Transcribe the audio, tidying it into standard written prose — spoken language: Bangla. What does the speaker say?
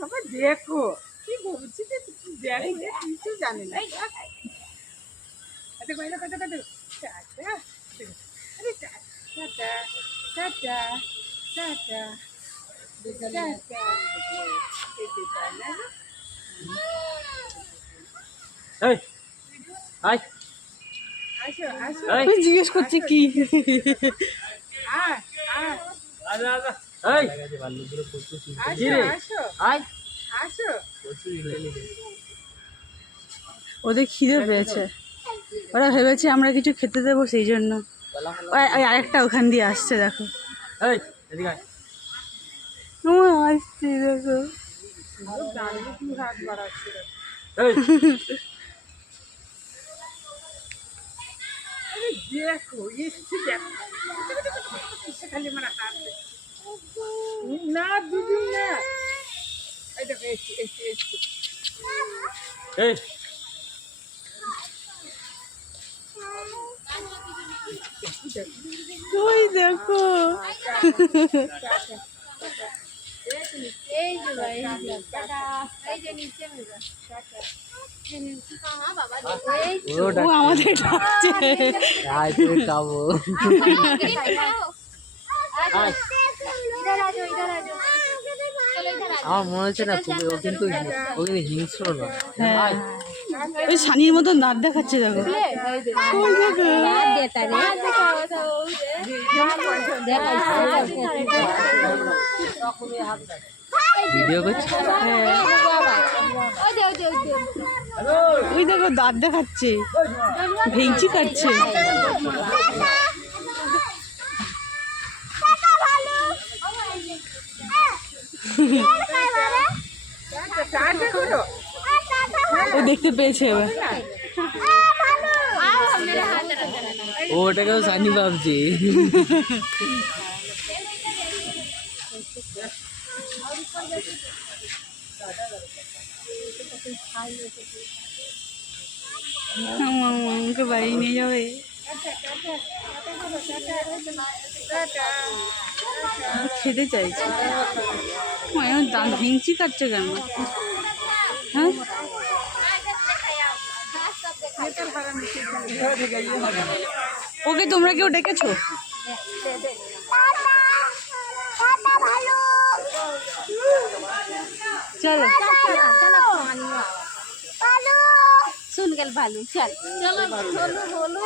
বাবা দেখো কি বলছি, দেখো কিছু জানি না। কইলো কত কত টাটা, আরে টাটা টাটা টাটা টাটা। জিজ্ঞেস করছি কি ওদের খিদে পেয়েছে, ওরা ভেবেছে আমরা কিছু খেতে দেবো, সেই জন্য আরেকটা ওখান দিয়ে আসছে। দেখো আসছি, দেখো দেখো এসছি, দেখো খালি আমার হাত না, দুদিন না। এই দেখো এসছি এসছি এসছি। ওই দেখো ও আমাদের ডাকছে। আমার মনে হচ্ছে না খুবই, ও কিন্তু হিংস্র না। ওই সানির মতন দাঁত দেখাচ্ছে, দেখো ওই দেখো। ভিডিও করছি, ওই দেখো দাঁত দেখাচ্ছে, ভেঙচি কাটছে। ও দেখতে পেয়েছে এবার। ও ওটাকেও সানি ভাবছি। আমাকে বাড়ি নিয়ে যাবে, খেতে চাইছে। দাঁত ভেঙচি কাটছে কেন? হ্যাঁ ওকে তোমরা কেউ ডেকেছো? চলো सुन गल भालू चल चलो बोलो बोलो।